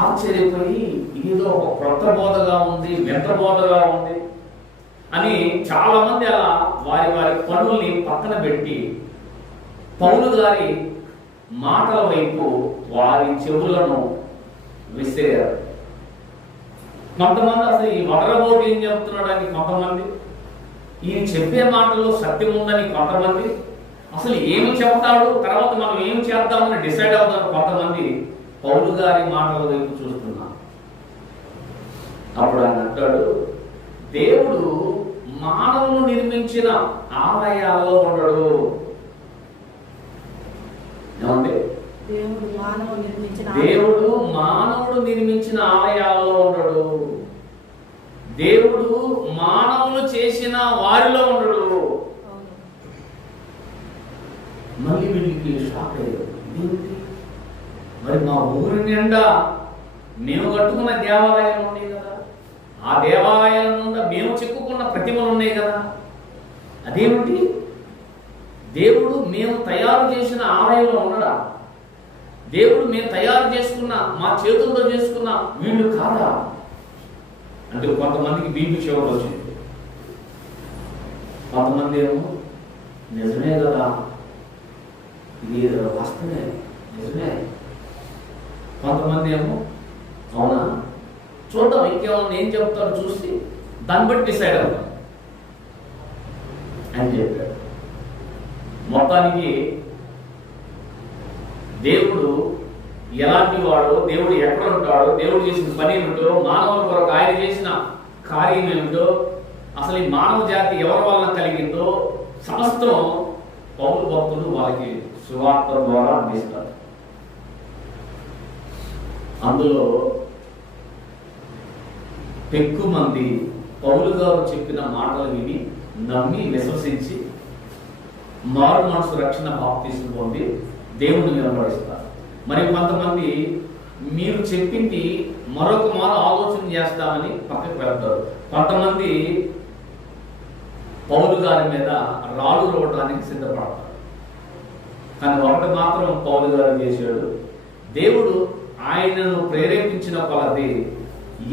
ఆశ్చర్యపోయి ఇదేదో ఒక కొత్త బోధగా ఉంది వింత బోధగా ఉంది అని చాలా మంది అలా వారి వారి పనుల్ని పక్కన పెట్టి పౌలు గారి మాటల వైపు వారి చెవులను విసిరారు. కొంతమంది అసలు ఈ వదరబోటు ఏం చెప్తున్నాడని కొంతమంది ఈయన చెప్పే మాటల్లో సత్యం ఉందని కొంతమంది అసలు ఏమి చెప్తాడు తర్వాత మనం ఏం చేద్దామని డిసైడ్ అవుతారు కొంతమంది పౌలు గారి మాటల వైపు చూస్తున్నా. అప్పుడు ఆయన అంటాడు దేవుడు మానవులు నిర్మించిన ఆలయాల్లో ఉండడు. ఏమండి? దేవుడు మానవుడు నిర్మించిన ఆలయాల్లో ఉండడు. దేవుడు మానవులు చేసిన వారిలో ఉండడు. మరి మా ఊరి నిండా మేము కట్టుకున్న దేవాలయాలు ఉన్నాయి కదా. ఆ దేవాలయాల నుండి మేము చెక్కుకున్న ప్రతిమలు ఉన్నాయి కదా. అదేమిటి? దేవుడు మేము తయారు చేసిన ఆలయంలో ఉండడా? దేవుడు మేము తయారు చేసుకున్న మా చేతులతో చేసుకున్న వీళ్ళు కాదా? అంటే కొంతమందికి బీపీ షుగర్ వచ్చింది. కొంతమంది ఏమో నిజమే కదా. ఇది వాస్తవమే. నిజమే. కొంతమంది ఏమో అవునా? చూద్దాం ఇంకేమన్నా ఏం చెప్తారో చూసి దాన్ని బట్టి డిసైడ్ అవుతాం అని చెప్పాడు మొత్తానికి దేవుడు ఎలాంటి వాడు దేవుడు ఎక్కడ ఉంటాడో దేవుడు చేసిన పని ఏమిటో మానవుల కొరకు ఆయన చేసిన కార్యం ఏమిటో అసలు ఈ మానవ జాతి ఎవరి వలన కలిగిందో సమస్తం పౌరు భక్తులు వాళ్ళకి సువార్త ద్వారా అందిస్తారు. అందులో పెక్కు మంది పౌలు గారు చెప్పిన మాటలు విని నమ్మి విశ్వసించి మారు మనసు రక్షణ బాప్తీసు పొంది దేవుని నిలబడిస్తారు మరి కొంతమంది మీరు చెప్పింది మరొక మారు ఆలోచన చేస్తామని పక్కకు వెళ్తారు కొంతమంది పౌలు గారి మీద రాళ్ళు రోవడానికి సిద్ధపడతారు. కానీ ఒకటి మాత్రం పౌలు గారు చేశాడు. దేవుడు ఆయనను ప్రేరేపించిన కొలది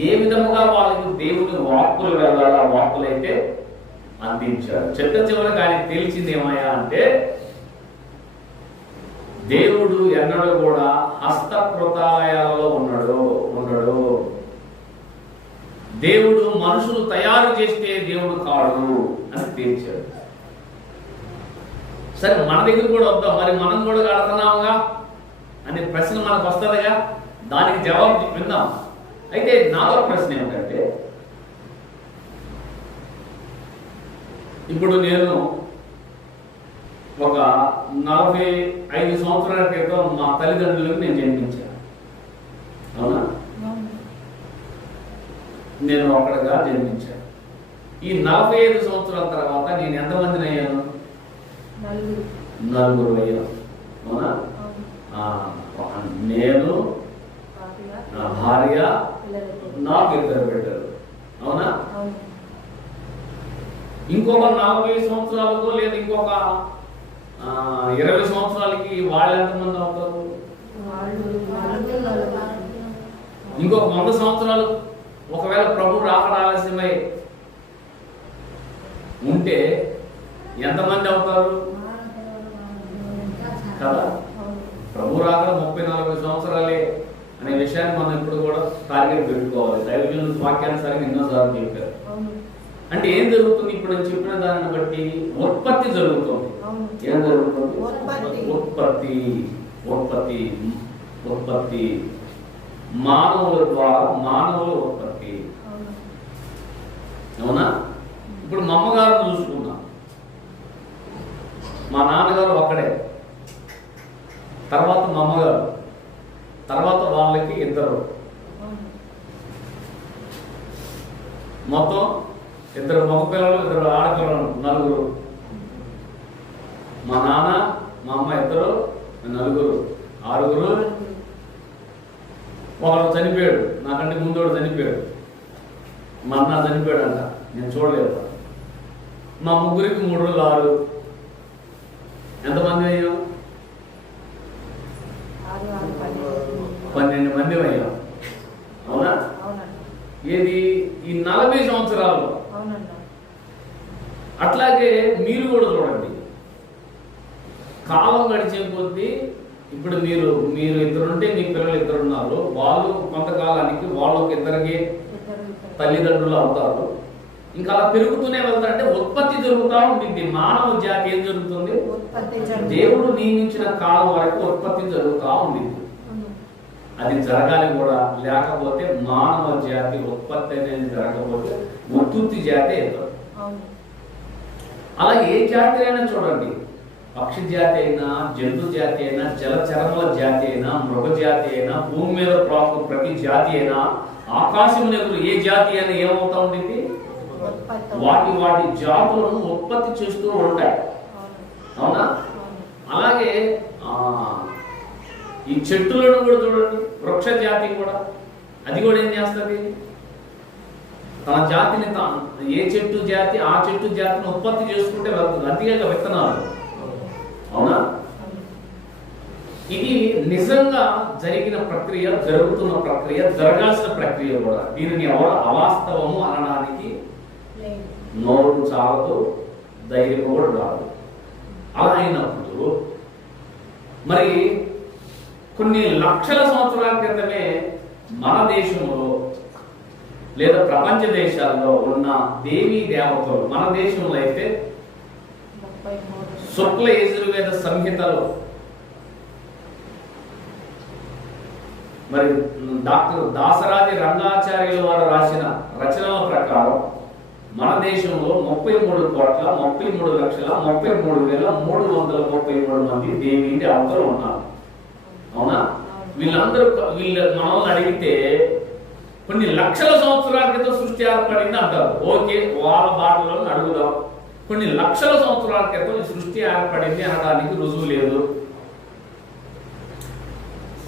ఏ విధముగా వాళ్ళకి దేవుని వాక్కులు వెళ్ళాలా ఆ వాక్కులు అయితే అందించాడు చెత్త చివరికి ఆయన తేల్చింది ఏమయ్యా అంటే దేవుడు ఎన్నడూ కూడా హస్తకృతాలయాలలో ఉన్నాడు ఉన్నాడు దేవుడు మనుషులు తయారు చేస్తే దేవుడు కాడు అని తేల్చాడు. సరే మన దగ్గర కూడా వద్దాం. మరి మనం కూడా కడుతున్నాముగా అనే ప్రశ్న మనకు వస్తుందిగా దానికి జవాబు విందాం. అయితే నాలో ప్రశ్న ఏమిటంటే ఇప్పుడు నేను ఒక నలభై ఐదు సంవత్సరాల క్రితం మా తల్లిదండ్రులకు నేను జన్మించాను. అవునా. నేను ఒకటిగా జన్మించాను. ఈ నలభై ఐదు సంవత్సరాల తర్వాత నేను ఎంతమందిని అయ్యాను? నలుగురు. అయ్యాను అవునా? నేను నా భార్య నాకు ఇద్దరు పెట్టారు అవునా? ఇంకొక నలభై సంవత్సరాలకు లేదా ఇంకొక ఇరవై సంవత్సరాలకి వాళ్ళు ఎంతమంది అవుతారు? ఇంకొక వంద సంవత్సరాలు ఒకవేళ ప్రభు రాకడ ఆలస్యమై ఉంటే ఎంతమంది అవుతారు? కదా? ప్రభు రాకడ ముప్పై నలభై సంవత్సరాలే అనే విషయాన్ని మనం ఇప్పుడు కూడా టార్గెట్ పెట్టుకోవాలి. దైవజనులు వాక్యానుసారంగా ఎన్నోసార్లు చెప్పారు. అంటే ఏం జరుగుతుంది? ఇప్పుడు నేను చెప్పిన దాన్ని బట్టి ఉత్పత్తి జరుగుతుంది. ఏం జరుగుతుంది? ఉత్పత్తి. ఉత్పత్తి. ఉత్పత్తి. మానవుల ద్వారా మానవుల ఉత్పత్తి. అవును. ఇప్పుడు మా అమ్మగారిని చూసుకున్నాం మా నాన్నగారు ఒక్కడే. తర్వాత మా అమ్మగారు తర్వాత వాళ్ళకి ఇద్దరు. మొత్తం ఇద్దరు మగ పిల్లలు ఇద్దరు ఆడపిల్లలు నలుగురు. మా నాన్న మా అమ్మ ఇద్దరు నలుగురు. ఆరుగురు. ఒకడు చనిపోయాడు. నాకంటే ముందోడు చనిపోయాడు. మా అన్న చనిపోయాడు అంట నేను చూడలేదు. మా ముగ్గురికి మూడు రోజులు ఆరు. ఎంతమంది అయ్యాం ఆరు ఆరు పన్నెండు. మంది అయ్యాం అవునా? ఏది? ఈ నలభై సంవత్సరాల్లో అవునండి. అట్లాగే మీరు కూడా చూడండి. కాలం గడిచే కొద్దీ ఇప్పుడు మీరు మీరు ఇద్దరుంటే మీ పిల్లలు ఇద్దరు ఉన్నారు వాళ్ళు కొంతకాలానికి వాళ్ళకి ఇద్దరికి ఇద్దరు ఇద్దరు. తల్లిదండ్రులు అవుతారు. ఇంకా అలా పెరుగుతూనే వెళ్తారంటే ఉత్పత్తి జరుగుతూ ఉంటుంది. మానవ జాతి ఏం జరుగుతుంది. దేవుడు నియమించిన కాలం వరకు ఉత్పత్తి జరుగుతూ ఉంటుంది. అది జరగాలి కూడా. లేకపోతే మానవ జాతి ఉత్పత్తి అనేది జరగకపోతే ఉత్పత్తి జాతి అవును. అలా ఏ జాతి అయినా చూడండి. పక్షి జాతి అయినా జంతు జాతి అయినా జలచరముల జాతి అయినా మృగ జాతి అయినా భూమి మీద ప్రాకు ప్రతి జాతి అయినా ఆకాశం ఎదురు ఏ జాతి అయినా ఏమవుతా ఉంటుంది వాటి వాటి జాతులను ఉత్పత్తి చేస్తూ ఉంటాయి. అవును. అలాగే ఆ, ఈ చెట్టులను కూడా చూడండి. వృక్ష జాతి కూడా. అది కూడా ఏం చేస్తుంది? తన జాతిని తా- ఏ చెట్టు జాతి ఆ చెట్టు జాతిని ఉత్పత్తి చేసుకుంటే వెళ్తుంది. అంతేగా విత్తనాలు. అవునా. ఇది నిజంగా జరిగిన ప్రక్రియ జరుగుతున్న ప్రక్రియ జరగాల్సిన ప్రక్రియ కూడా. దీనిని ఎవరు అవాస్తవము అనడానికి నోరు చాలదు ధైర్యం కూడా రాదు. అలా అయినప్పుడు మరి కొన్ని లక్షల సంవత్సరాల క్రితమే మన దేశంలో లేదా ప్రపంచ దేశాల్లో ఉన్న దేవీ దేవతలు మన దేశంలో అయితే శుక్ల యజుర్వేద సంహితలో మరి డాక్టర్ దాసరాజి రంగాచార్యుల వారు రాసిన రచనల ప్రకారం మన దేశంలో ముప్పై మూడు కోట్ల ముప్పై మూడు లక్షల ముప్పై మూడు వేల మూడు వందల ముప్పై మూడు మంది దేవీ దేవతలు ఉన్నారు. అవునా? వీళ్ళందరూ వీళ్ళ మనల్ని అడిగితే కొన్ని లక్షల సంవత్సరాల క్రితం సృష్టి ఏర్పడింది అంటారు. ఓకే వాళ్ళ బాటలో అడుగుదాం. కొన్ని లక్షల సంవత్సరాల క్రితం ఈ సృష్టి ఏర్పడింది అనడానికి రుజువు లేదు.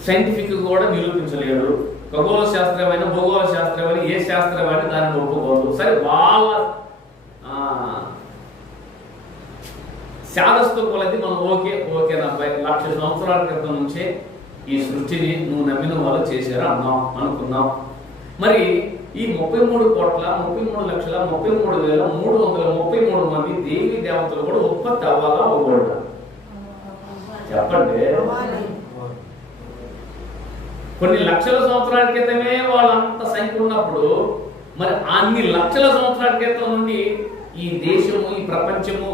సైంటిఫిక్ కూడా నిరూపించలేడు ఖగోళ శాస్త్రమైన భూగోళ శాస్త్రమైన ఏ శాస్త్రమైన దాన్ని ఒప్పుకోదు. సరే వాళ్ళ శాదస్తు కొలది మనం ఓకే ఓకే అబ్బాయి. లక్ష సంవత్సరాల క్రితం నుంచే ఈ సృష్టిని నువ్వు నమ్మిన వాళ్ళు చేశారు అన్నాం అనుకున్నాం. మరి ఈ ముప్పై మూడు కోట్ల ముప్పై మూడు లక్షల ముప్పై మూడు వేల మూడు వందల ముప్పై మూడు మంది దేవి దేవతలు కూడా ఉత్పత్తి అవ్వాలా అవ్వకూడదా? చెప్పండి. కొన్ని లక్షల సంవత్సరాల క్రితమే వాళ్ళంత సంఖ్య ఉన్నప్పుడు మరి అన్ని లక్షల సంవత్సరాల క్రితం నుండి ఈ దేశము ఈ ప్రపంచము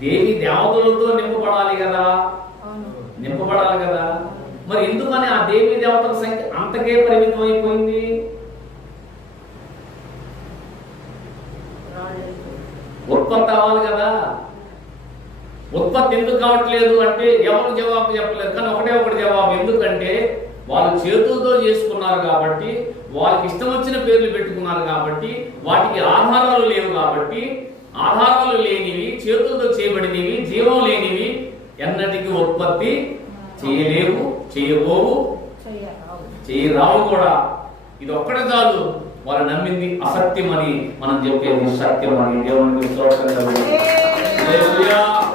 దేవి దేవతలతో నింపబడాలి కదా? నింపబడాలి కదా? మరి ఎందుకని ఆ దేవి దేవతల సంఖ్య అంతకే పరిమితం అయిపోయింది ఉత్పత్తి అవ్వాలి కదా. ఉత్పత్తి ఎందుకు కావట్లేదు అంటే ఎవరు జవాబు చెప్పలేదు. కానీ ఒకటే ఒకటి జవాబు. ఎందుకంటే వాళ్ళు చేతులతో చేసుకున్నారు కాబట్టి వాళ్ళకి ఇష్టం వచ్చిన పేర్లు పెట్టుకున్నారు కాబట్టి వాటికి ఆధారాలు లేవు కాబట్టి ఆధారాలు లేనివి చేతులతో చేయబడినవి జీవం లేనివి ఎన్నటికీ ఉత్పత్తి చేయలేవు చేయబోవు చేయరావు. కూడా. ఇది ఒక్కటే చాలు. వాళ్ళు నమ్మింది అసత్యమని మనం చెప్పేది స్తోత్రం కలుగును. హల్లెలూయా.